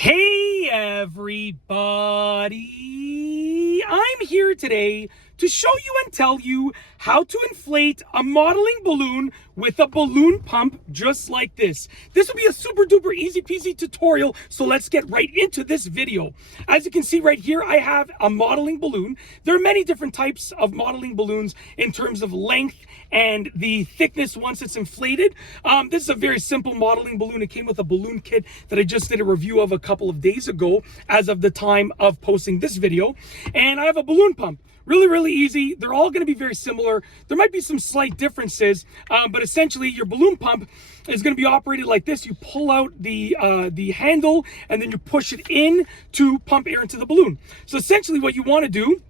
Hey everybody! I'm here today to show you and tell you how to inflate a modeling balloon with a balloon pump just like this. This will be a super duper easy peasy tutorial, so let's get right into this video. As you can see right here, I have a modeling balloon. There are many different types of modeling balloons in terms of length and the thickness once it's inflated. This is a very simple modeling balloon. It came with a balloon kit that I just did a review of a couple of days ago as of the time of posting this video. And I have a balloon pump. Really easy. They're all going to be very similar. There might be some slight differences, but essentially your balloon pump is going to be operated like this. You pull out the handle and then you push it in to pump air into the balloon. So essentially what you want to do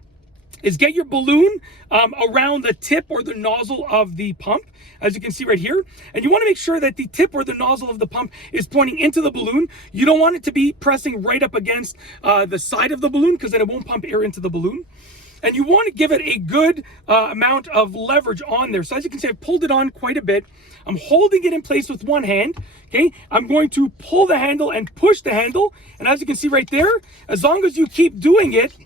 is get your balloon around the tip or the nozzle of the pump, as you can see right here. And you want to make sure that the tip or the nozzle of the pump is pointing into the balloon. You don't want it to be pressing right up against the side of the balloon, because then it won't pump air into the balloon. And you want to give it a good amount of leverage on there. So as you can see, I've pulled it on quite a bit. I'm holding it in place with one hand, okay? I'm going to pull the handle and push the handle. And as you can see right there, as long as you keep doing it,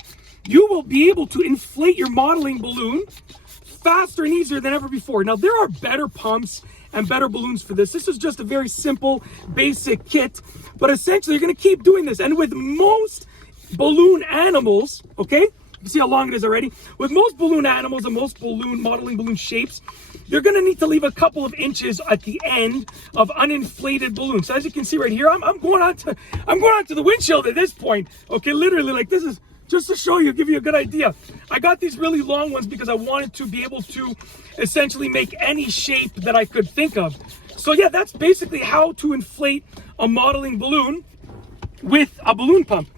you will be able to inflate your modeling balloon faster and easier than ever before. Now, there are better pumps and better balloons for this. This is just a very simple, basic kit. But essentially, you're going to keep doing this. And with most balloon animals, okay? You see how long it is already? With most balloon animals and most modeling balloon shapes, you're going to need to leave a couple of inches at the end of uninflated balloons. So as you can see right here, I'm going on to the windshield at this point. Okay, literally, like, this is just to show you, give you a good idea. I got these really long ones because I wanted to be able to essentially make any shape that I could think of. So yeah, that's basically how to inflate a modeling balloon with a balloon pump.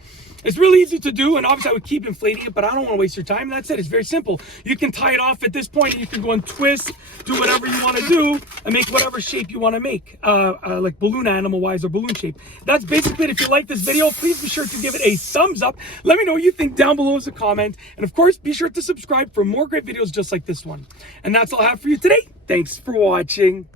It's really easy to do, and obviously I would keep inflating it, but I don't want to waste your time. That's it. It's very simple. You can tie it off at this point, and you can go and twist, do whatever you want to do, and make whatever shape you want to make, like balloon animal-wise or balloon shape. That's basically it. If you like this video, please be sure to give it a thumbs up. Let me know what you think down below as a comment. And of course, be sure to subscribe for more great videos just like this one. And that's all I have for you today. Thanks for watching.